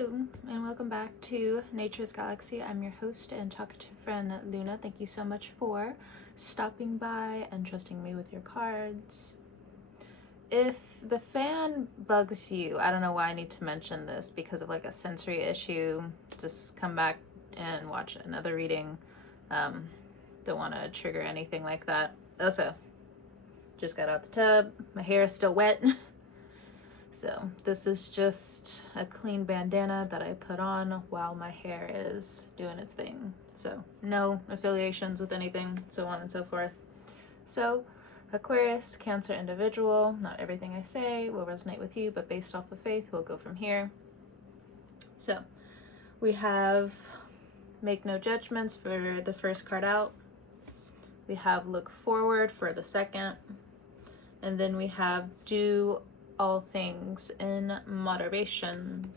Hello, and welcome back to Nature's Galaxy. I'm your host and talkative friend, Luna. Thank you so much for stopping by and trusting me with your cards. If the fan bugs you, I don't know why I need to mention this because of like a sensory issue. Just come back and watch another reading. Don't want to trigger anything like that. Also, just got out the tub. My hair is still wet. So this is just a clean bandana that I put on while my hair is doing its thing. So no affiliations with anything, so on and so forth. So Aquarius, Cancer individual, not everything I say will resonate with you, but based off of faith, we'll go from here. So we have make no judgments for the first card out. We have look forward for the second. And then we have do all things in moderation.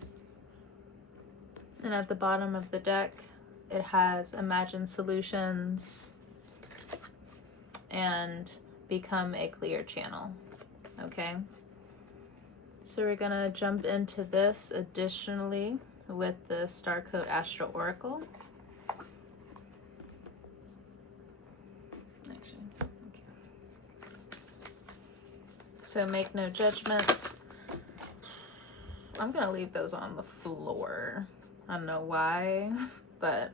And at the bottom of the deck, it has imagine solutions and become a clear channel. Okay, so we're gonna jump into this additionally with the Star Code Astral Oracle. So make no judgments. I'm gonna leave those on the floor. I don't know why, but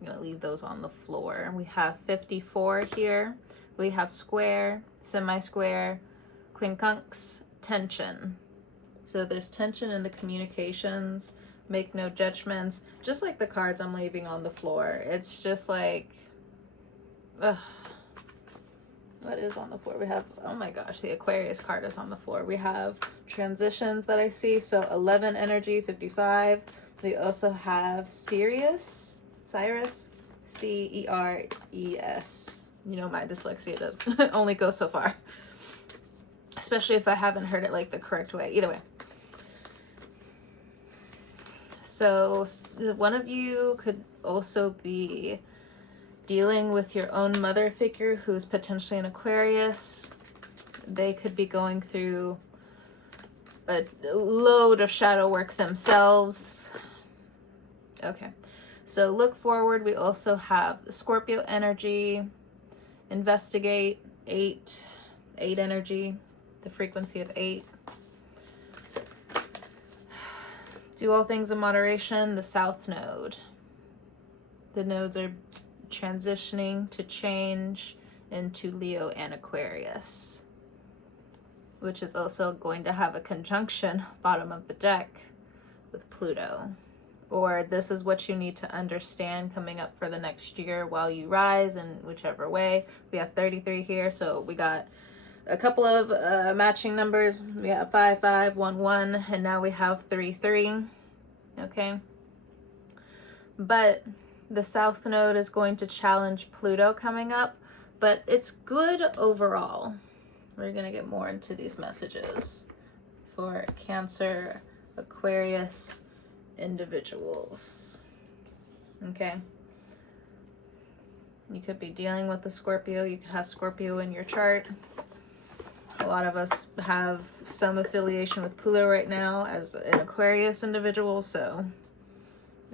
I'm gonna leave those on the floor. We have 54 here. We have square, semi-square, quincunx, tension. So there's tension in the communications. Make no judgments. Just like the cards I'm leaving on the floor. It's just like, ugh. What is on the floor? We have, oh my gosh, the Aquarius card is on the floor. We have transitions that I see. So 11 energy, 55. We also have Cyrus, C-E-R-E-S. You know, my dyslexia does only go so far. Especially if I haven't heard it like the correct way. Either way. So one of you could also be dealing with your own mother figure who's potentially an Aquarius. They could be going through a load of shadow work themselves. Okay, so look forward. We also have Scorpio energy, investigate, 8 energy, the frequency of 8. Do all things in moderation, the South Node. The nodes are transitioning to change into Leo and Aquarius, which is also going to have a conjunction bottom of the deck with Pluto. Or this is what you need to understand coming up for the next year while you rise in whichever way. We have 33 here, so we got a couple of matching numbers. We have 5, 5, 1, 1, and now we have 3, 3. Okay, but the South Node is going to challenge Pluto coming up, but it's good overall. We're going to get more into these messages for Cancer, Aquarius individuals. Okay. You could be dealing with the Scorpio. You could have Scorpio in your chart. A lot of us have some affiliation with Pluto right now as an Aquarius individual, so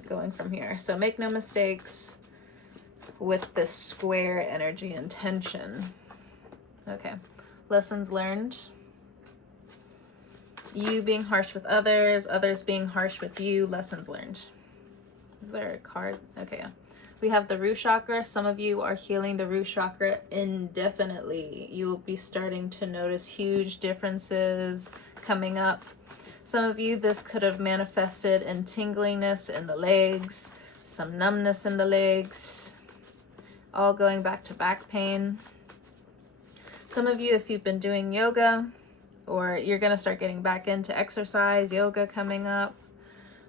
going from here. So make no mistakes with this square energy and tension. Okay, lessons learned. You being harsh with others, others being harsh with you, lessons learned. Is there a card? Okay, yeah. We have the root chakra. Some of you are healing the root chakra indefinitely. You will be starting to notice huge differences coming up. Some of you, this could have manifested in tingliness in the legs, some numbness in the legs, all going back to back pain. Some of you, if you've been doing yoga, or you're going to start getting back into exercise, yoga coming up,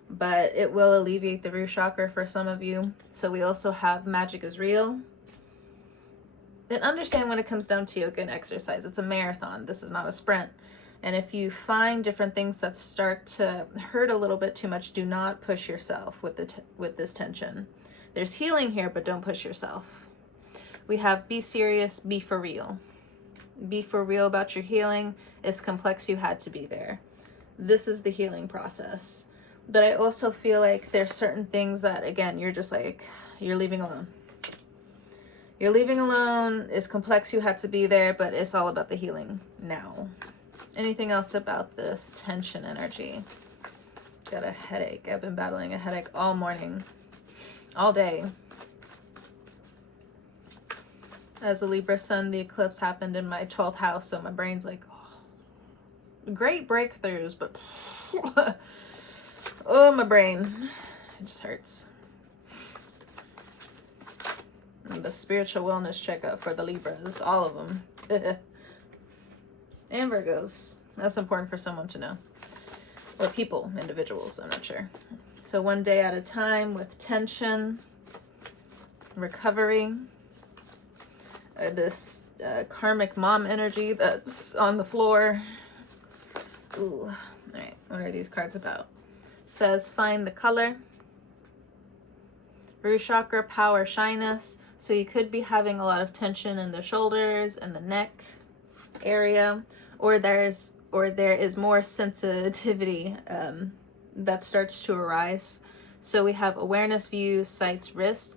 but it will alleviate the root chakra for some of you. So we also have magic is real. And understand when it comes down to yoga and exercise, it's a marathon. This is not a sprint. And if you find different things that start to hurt a little bit too much, do not push yourself with this tension. There's healing here, but don't push yourself. We have be serious, be for real. Be for real about your healing. It's complex, you had to be there. This is the healing process. But I also feel like there's certain things that, again, you're just like, you're leaving alone. You're leaving alone. It's complex. You had to be there, but it's all about the healing now. Anything else about this tension energy? Got a headache. I've been battling a headache all morning, all day. As a Libra sun, the eclipse happened in my 12th house, so my brain's like, oh, great breakthroughs, but oh, my brain, it just hurts. And the spiritual wellness checkup for the Libras, all of them. And Virgos. That's important for someone to know. Or people, individuals, I'm not sure. So one day at a time with tension, recovery. This karmic mom energy that's on the floor. Ooh. All right, what are these cards about? It says find the color. Root chakra, power, shyness. So you could be having a lot of tension in the shoulders and the neck area, or there is more sensitivity that starts to arise. So we have awareness, views, sights, wrists.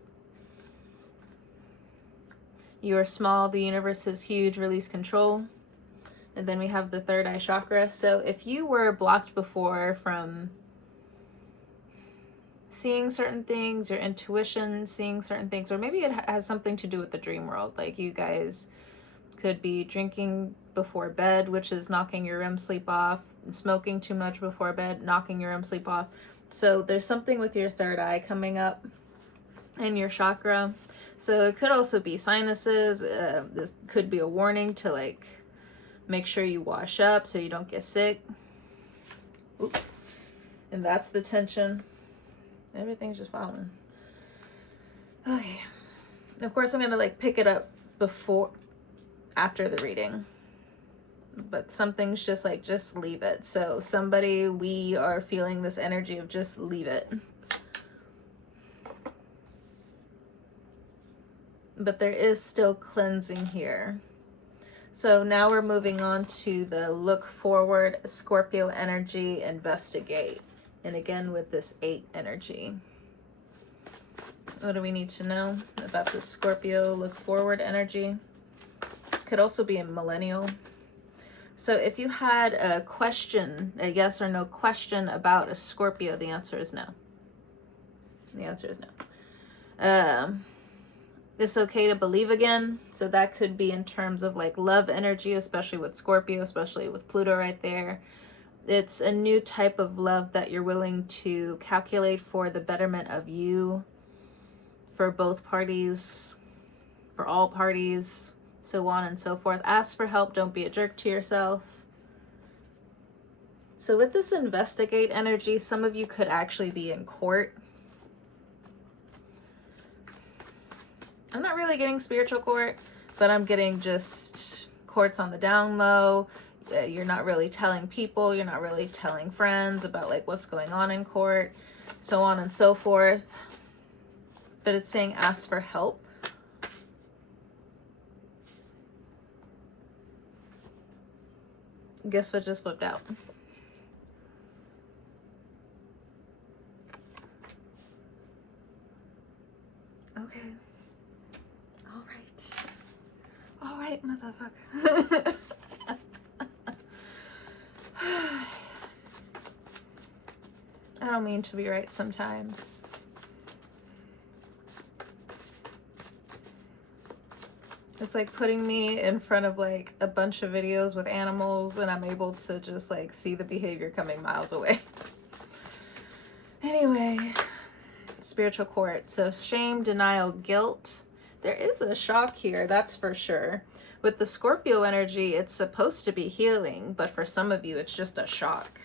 You are small, the universe is huge, release control. And then we have the third eye chakra. So if you were blocked before from seeing certain things, your intuition, seeing certain things, or maybe it has something to do with the dream world. Like you guys could be drinking before bed, which is knocking your REM sleep off, smoking too much before bed, knocking your REM sleep off. So there's something with your third eye coming up in your chakra. So it could also be sinuses. This could be a warning to like make sure you wash up so you don't get sick. Oop. And that's the tension. Everything's just falling. Okay. Of course, I'm gonna like pick it up after the reading. But something's just like, just leave it. So somebody, we are feeling this energy of just leave it. But there is still cleansing here. So now we're moving on to the look forward, Scorpio energy, investigate. And again with this 8 energy. What do we need to know about the Scorpio look forward energy? Could also be a millennial. So if you had a question, a yes or no question about a Scorpio, the answer is no. The answer is no. It's okay to believe again. So that could be in terms of like love energy, especially with Scorpio, especially with Pluto right there. It's a new type of love that you're willing to calculate for the betterment of you, for both parties, for all parties, so on and so forth. Ask for help. Don't be a jerk to yourself. So with this investigate energy, some of you could actually be in court. I'm not really getting spiritual court, but I'm getting just courts on the down low. You're not really telling people, you're not really telling friends about like what's going on in court, so on and so forth. But it's saying ask for help. Guess what just flipped out? Okay. All right, motherfucker. I don't mean to be right sometimes. It's like putting me in front of like a bunch of videos with animals and I'm able to just like see the behavior coming miles away. Anyway, spiritual court. So shame, denial, guilt. There is a shock here, that's for sure. With the Scorpio energy, it's supposed to be healing, but for some of you, it's just a shock.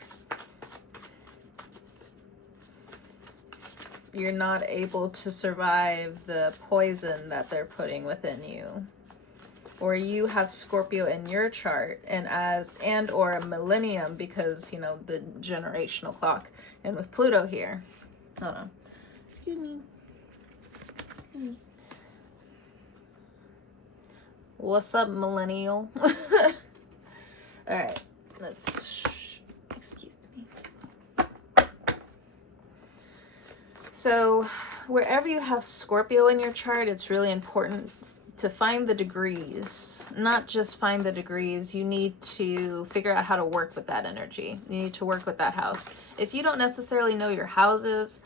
You're not able to survive the poison that they're putting within you. Or you have Scorpio in your chart and or a millennium because, you know, the generational clock. And with Pluto here. Hold on. Excuse me. What's up, millennial? All right, excuse me. So wherever you have Scorpio in your chart, it's really important to find the degrees. Not just find the degrees, you need to figure out how to work with that energy. You need to work with that house. If you don't necessarily know your houses,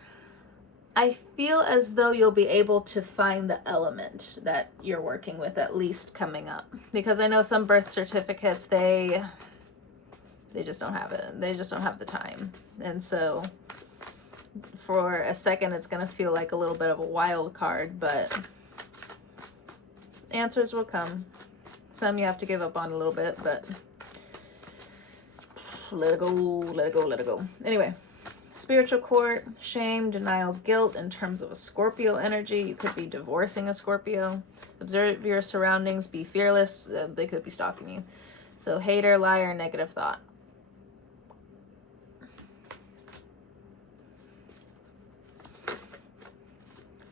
I feel as though you'll be able to find the element that you're working with at least coming up. Because I know some birth certificates, they just don't have it. They just don't have the time. And so for a second, it's going to feel like a little bit of a wild card, but answers will come. Some you have to give up on a little bit, but let it go, let it go, let it go. Anyway, spiritual court, shame, denial, guilt in terms of a Scorpio energy. You could be divorcing a Scorpio. Observe your surroundings, be fearless. They could be stalking you. So hater, liar, negative thought.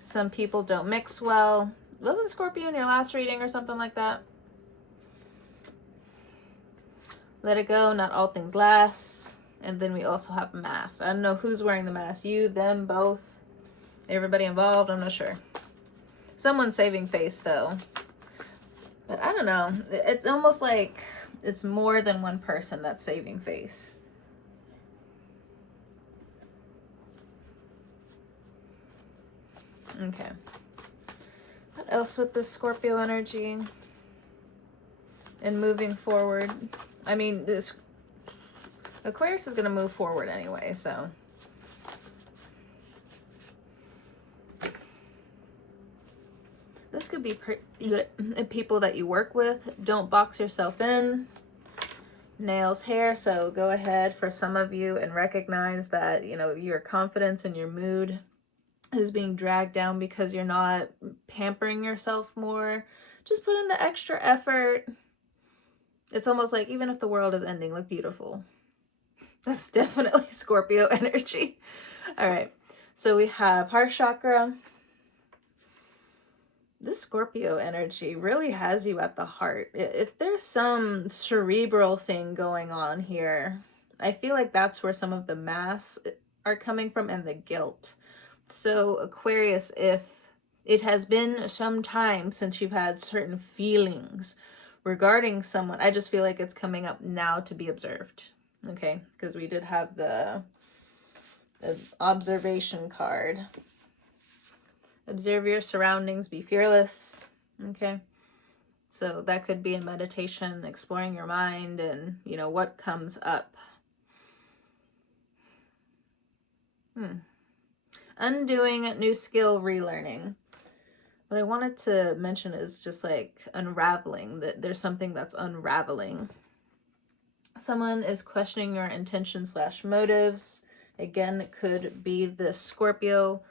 Some people don't mix well. Wasn't Scorpio in your last reading or something like that? Let it go, not all things last. And then we also have mask. I don't know who's wearing the mask. You, them, both, everybody involved. I'm not sure. Someone's saving face though. But I don't know. It's almost like it's more than one person that's saving face. Okay. What else with this Scorpio energy? And moving forward. I mean, this Aquarius is going to move forward anyway, so. This could be people that you work with. Don't box yourself in. Nails, hair, so go ahead for some of you and recognize that, you know, your confidence and your mood is being dragged down because you're not pampering yourself more. Just put in the extra effort. It's almost like even if the world is ending, look beautiful. That's definitely Scorpio energy. All right, so we have heart chakra. This Scorpio energy really has you at the heart. If there's some cerebral thing going on here, I feel like that's where some of the masks are coming from and the guilt. So Aquarius, if it has been some time since you've had certain feelings regarding someone, I just feel like it's coming up now to be observed. Okay, because we did have the observation card. Observe your surroundings, be fearless. Okay, so that could be in meditation, exploring your mind and, you know, what comes up. Undoing new skill, relearning. What I wanted to mention is just like unraveling, that there's something that's unraveling. Someone is questioning your intentions / motives. Again, it could be the Scorpio.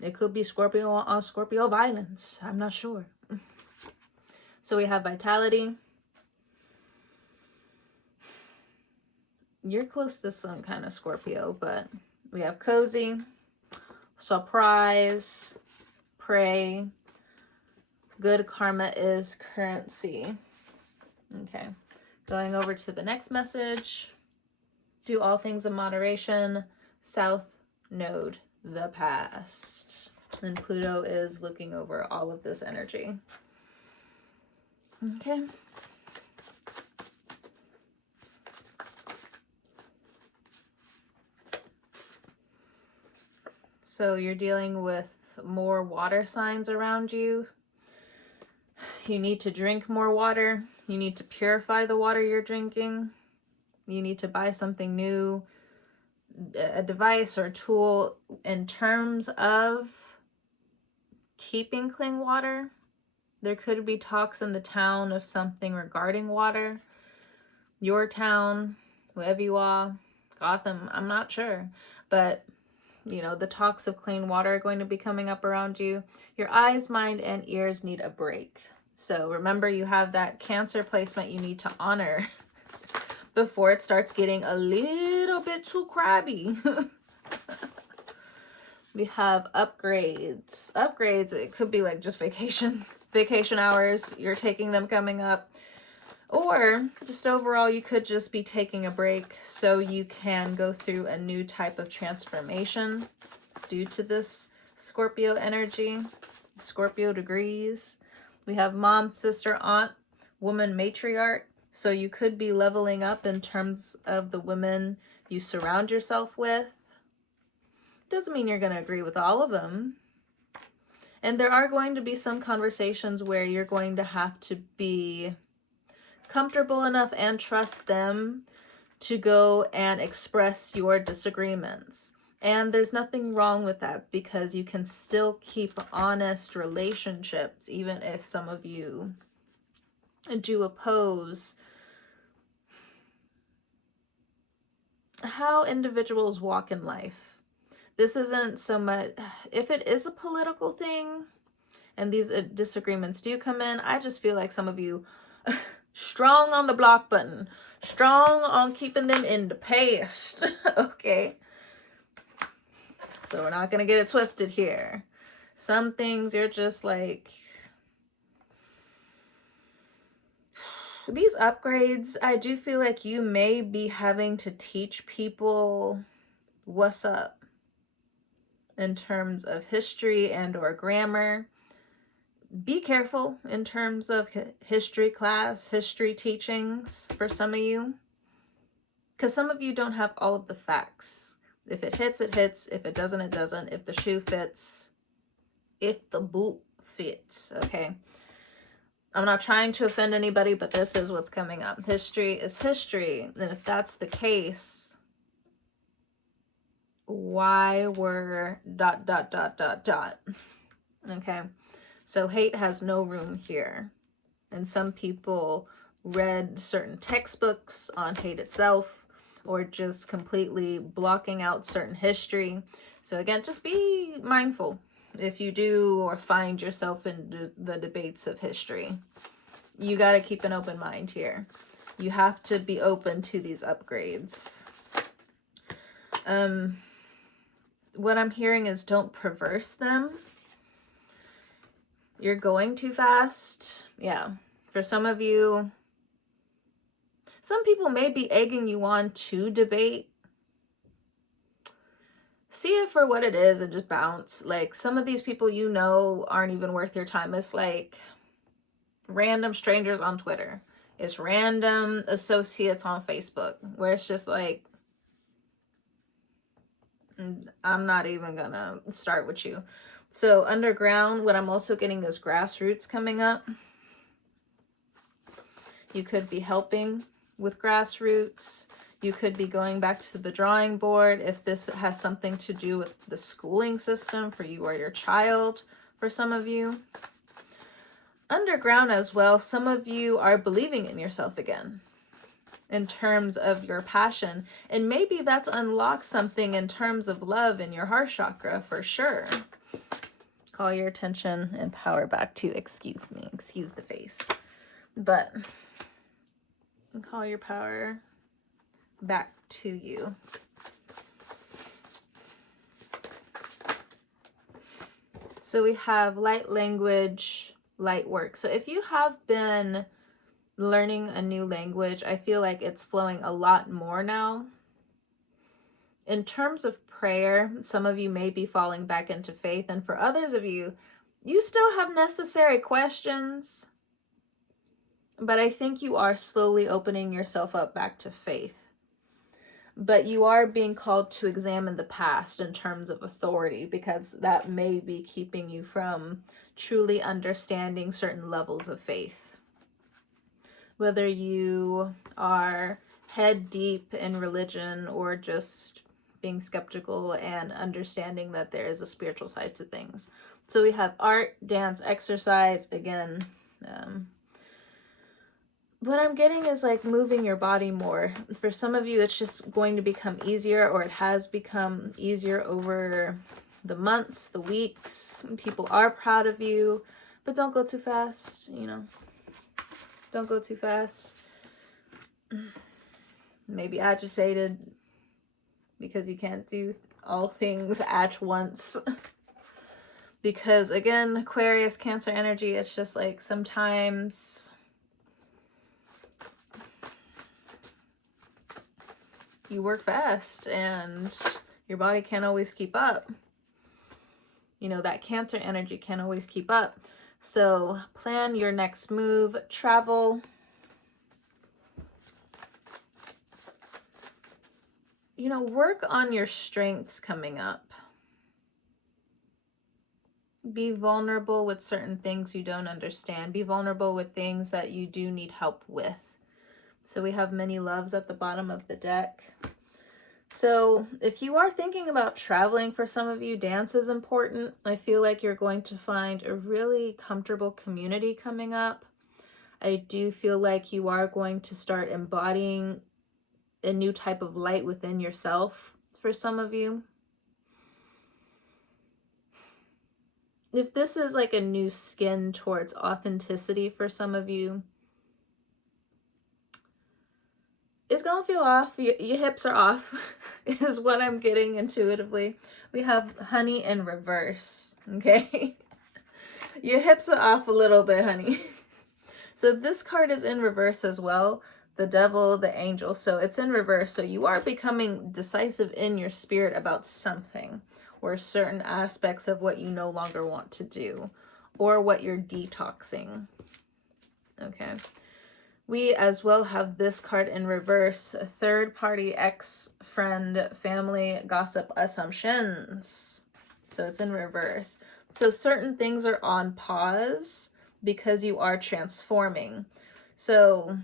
It could be Scorpio on Scorpio violence. I'm not sure. So we have vitality. You're close to some kind of Scorpio, but we have cozy, surprise, pray, good karma is currency. Okay, going over to the next message. Do all things in moderation. South Node, the past. And Pluto is looking over all of this energy. Okay. So you're dealing with more water signs around you. You need to drink more water. You need to purify the water you're drinking. You need to buy something new, a device or tool in terms of keeping clean water. There could be talks in the town of something regarding water. Your town, wherever you are, Gotham, I'm not sure. But you know, the talks of clean water are going to be coming up around you. Your eyes, mind, and ears need a break. So remember, you have that Cancer placement you need to honor before it starts getting a little bit too crabby. We have upgrades. Upgrades, it could be like just vacation hours. You're taking them coming up. Or just overall, you could just be taking a break so you can go through a new type of transformation due to this Scorpio energy, Scorpio degrees. We have mom, sister, aunt, woman, matriarch. So you could be leveling up in terms of the women you surround yourself with. Doesn't mean you're going to agree with all of them. And there are going to be some conversations where you're going to have to be comfortable enough and trust them to go and express your disagreements. And there's nothing wrong with that, because you can still keep honest relationships, even if some of you do oppose how individuals walk in life. This isn't so much, if it is a political thing and these disagreements do come in, I just feel like some of you strong on the block button, strong on keeping them in the past. Okay, so we're not gonna get it twisted here. Some things you're just like, these upgrades, I do feel like you may be having to teach people what's up in terms of history and or grammar. Be careful in terms of history class, history teachings for some of you, because some of you don't have all of the facts. If it hits, it hits. If it doesn't, it doesn't. If the shoe fits, if the boot fits, okay? I'm not trying to offend anybody, but this is what's coming up. History is history. And if that's the case, why were ... Okay? So hate has no room here. And some people read certain textbooks on hate itself, or just completely blocking out certain history. So again, just be mindful if you do or find yourself in the debates of history. You got to keep an open mind here. You have to be open to these upgrades. What I'm hearing is don't perverse them. You're going too fast. Yeah. For some of you, some people may be egging you on to debate. See it for what it is and just bounce. Like, some of these people you know aren't even worth your time. It's like random strangers on Twitter. It's random associates on Facebook, where it's just like, I'm not even gonna start with you. So underground, what I'm also getting is grassroots coming up. You could be helping with grassroots. You could be going back to the drawing board if this has something to do with the schooling system for you or your child, for some of you. Underground as well, some of you are believing in yourself again in terms of your passion. And maybe that's unlocked something in terms of love in your heart chakra for sure. Call your attention and power back to, excuse the face. But call your power back to you. So we have light language, light work. So if you have been learning a new language, I feel like it's flowing a lot more now. In terms of prayer, some of you may be falling back into faith, and for others of you, you still have necessary questions, but I think you are slowly opening yourself up back to faith. But you are being called to examine the past in terms of authority, because that may be keeping you from truly understanding certain levels of faith. Whether you are head deep in religion or just being skeptical and understanding that there is a spiritual side to things. So we have art, dance, exercise. Again, what I'm getting is like moving your body more. For some of you, it's just going to become easier, or it has become easier over the months, the weeks. People are proud of you, but don't go too fast, you know. Don't go too fast. Maybe agitated because you can't do all things at once. Because again, Aquarius, Cancer energy, it's just like sometimes you work fast and your body can't always keep up. You know, that Cancer energy can't always keep up. So plan your next move, travel. You know, work on your strengths coming up. Be vulnerable with certain things you don't understand. Be vulnerable with things that you do need help with. So we have many loves at the bottom of the deck. So if you are thinking about traveling, for some of you, dance is important. I feel like you're going to find a really comfortable community coming up. I do feel like you are going to start embodying a new type of light within yourself for some of you. If this is like a new skin towards authenticity for some of you, it's gonna feel off. Your hips are off is what I'm getting intuitively. We have honey in reverse, okay? Your hips are off a little bit, honey. So this card is in reverse as well. The devil, the angel. So it's in reverse. So you are becoming decisive in your spirit about something, or certain aspects of what you no longer want to do, or what you're detoxing. Okay. We as well have this card in reverse. Third party, ex, friend, family, gossip, assumptions. So it's in reverse. So certain things are on pause because you are transforming. So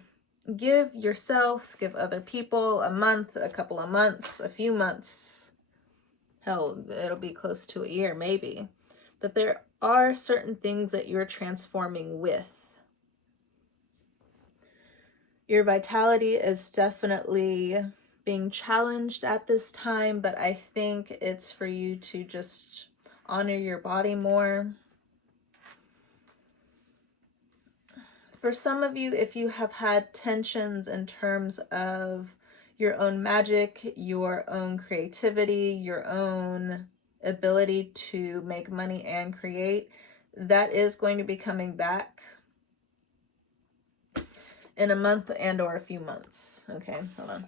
give yourself, give other people a month, a couple of months, a few months. Hell, it'll be close to a year maybe. But there are certain things that you're transforming with. Your vitality is definitely being challenged at this time, but I think it's for you to just honor your body more. For some of you, if you have had tensions in terms of your own magic, your own creativity, your own ability to make money and create, that is going to be coming back in a month and or a few months. Okay, hold on.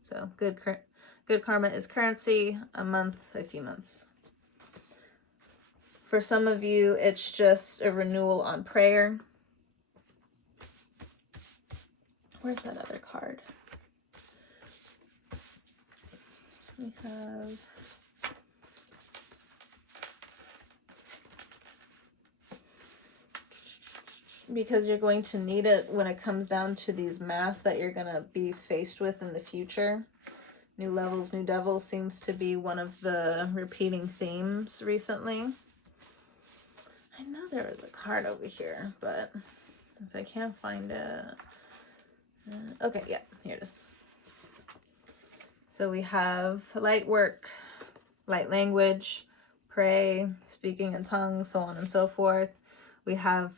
So good karma is currency, a month, a few months. For some of you, it's just a renewal on prayer. Where's that other card? We have... because you're going to need it when it comes down to these masks that you're going to be faced with in the future. New levels, new devils seems to be one of the repeating themes recently. I know there was a card over here, but if I can't find it... okay, yeah, here it is. So we have light work, light language, pray, speaking in tongues, so on and so forth. We have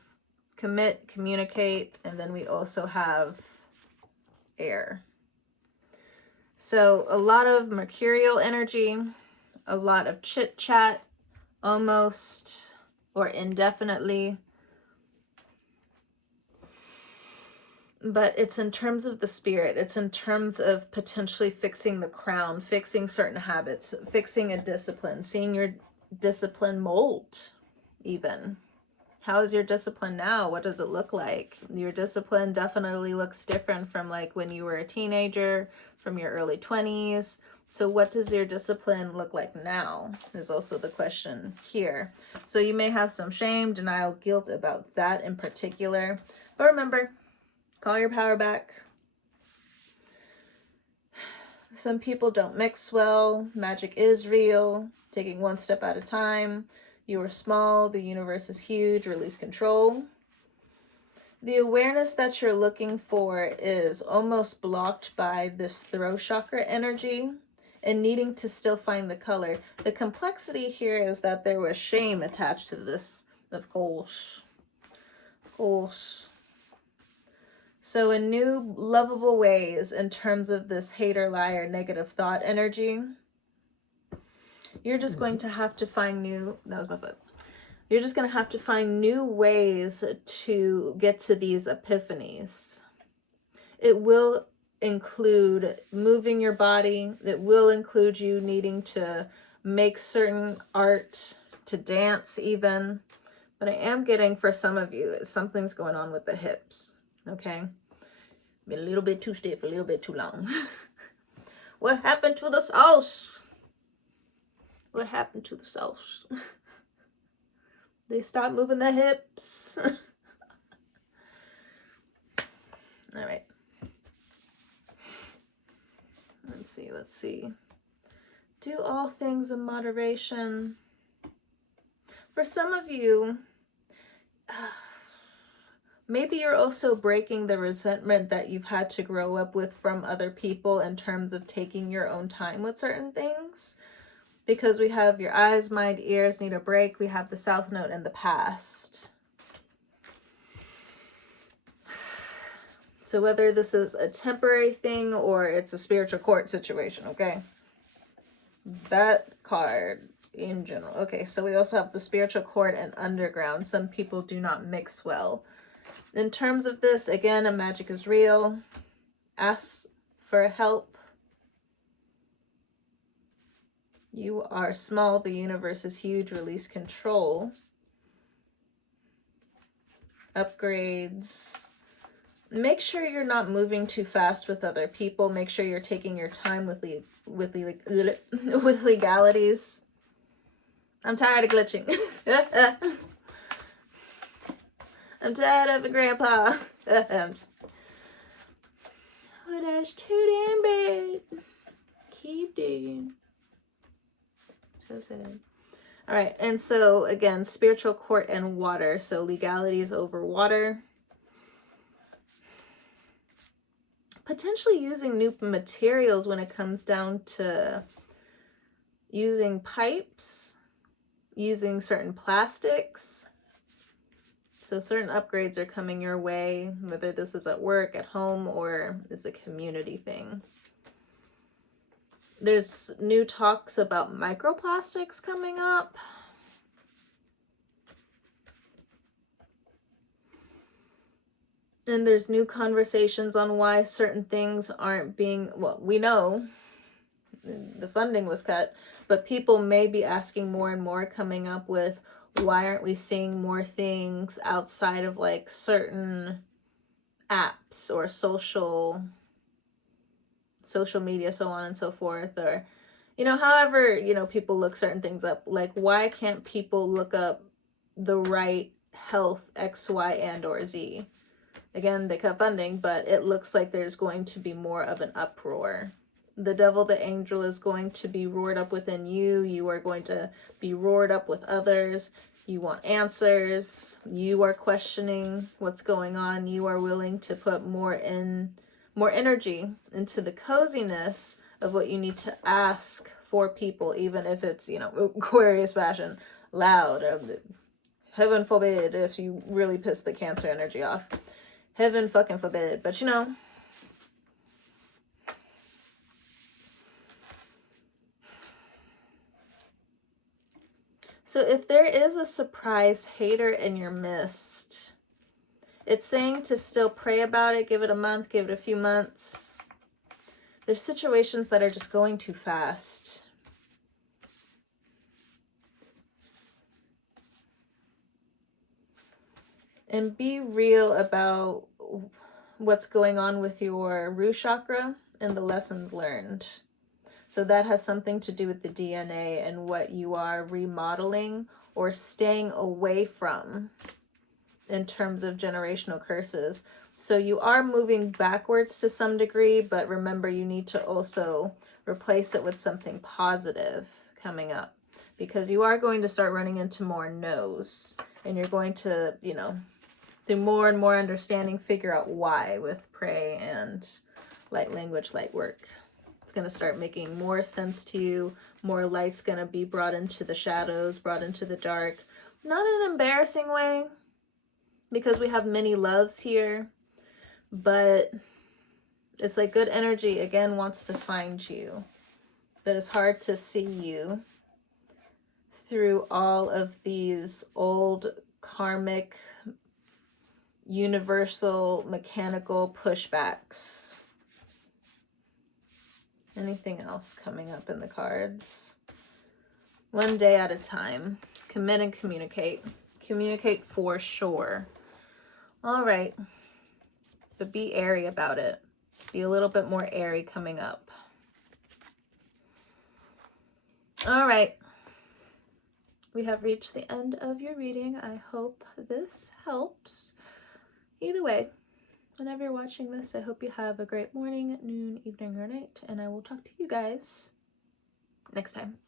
commit, communicate, and then we also have air. So a lot of mercurial energy, a lot of chit chat, almost or indefinitely. But it's in terms of the spirit. It's in terms of potentially fixing the crown, fixing certain habits, fixing a discipline, seeing your discipline mold even. How is your discipline now? What does it look like? Your discipline definitely looks different from like when you were a teenager, from your early 20s. So what does your discipline look like now is also the question here. So you may have some shame, denial, guilt about that in particular. But remember, call your power back. Some people don't mix well. Magic is real. Taking one step at a time. You are small. The universe is huge. Release control. The awareness that you're looking for is almost blocked by this throat chakra energy and needing to still find the color. The complexity here is that there was shame attached to this, of course. Of course. So in new lovable ways in terms of this hater, liar, negative thought energy, you're just going to have to find new... that was my foot. You're just going to have to find new ways to get to these epiphanies. It will include moving your body. It will include you needing to make certain art, to dance even. But I am getting, for some of you, something's going on with the hips, okay? Been a little bit too stiff, a little bit too long. What happened to the sauce? What happened to the sauce? They stopped moving the hips. All right. Let's see. Do all things in moderation. For some of you, maybe you're also breaking the resentment that you've had to grow up with from other people in terms of taking your own time with certain things. Because we have your eyes, mind, ears need a break. We have the South Node and the past. So whether this is a temporary thing or it's a spiritual court situation, okay? That card in general. Okay, so we also have the spiritual court and underground. Some people do not mix well. In terms of this, again, a magic is real. Ask for help. You are small. The universe is huge. Release control. Upgrades. Make sure you're not moving too fast with other people. Make sure you're taking your time with legalities. I'm tired of glitching. I'm tired of it, Grandpa. Oh, that's too damn bad. Keep digging. So sad. All right, and so again, spiritual court and water. So legalities over water. Potentially using new materials when it comes down to using pipes, using certain plastics. So certain upgrades are coming your way, whether this is at work, at home, or is a community thing. There's new talks about microplastics coming up. And there's new conversations on why certain things aren't being, well, we know the funding was cut, but people may be asking more and more, coming up with, why aren't we seeing more things outside of like certain apps or social media, so on and so forth, or, you know, however, you know, people look certain things up. Like, why can't people look up the right health X, Y, and or Z? Again, they cut funding, but it looks like there's going to be more of an uproar. The devil, the angel is going to be roared up within you. You are going to be roared up with others. You want answers. You are questioning what's going on. You are willing to put more energy into the coziness of what you need to ask for people, even if it's, you know, Aquarius fashion, loud. Heaven forbid if you really piss the Cancer energy off. Heaven fucking forbid. But you know, so if there is a surprise hater in your midst, it's saying to still pray about it, give it a month, give it a few months. There's situations that are just going too fast. And be real about what's going on with your root chakra and the lessons learned. So that has something to do with the DNA and what you are remodeling or staying away from in terms of generational curses. So you are moving backwards to some degree, but remember, you need to also replace it with something positive coming up, because you are going to start running into more no's, and you're going to, you know, through more and more understanding, figure out why with pray and light language, light work. It's going to start making more sense to you. More light's going to be brought into the shadows, brought into the dark. Not in an embarrassing way, because we have many loves here, but it's like good energy, again, wants to find you. But it's hard to see you through all of these old karmic universal mechanical pushbacks. Anything else coming up in the cards? One day at a time. Commit and communicate. Communicate for sure. All right. But be airy about it. Be a little bit more airy coming up. All right. We have reached the end of your reading. I hope this helps. Either way, whenever you're watching this, I hope you have a great morning, noon, evening, or night, and I will talk to you guys next time.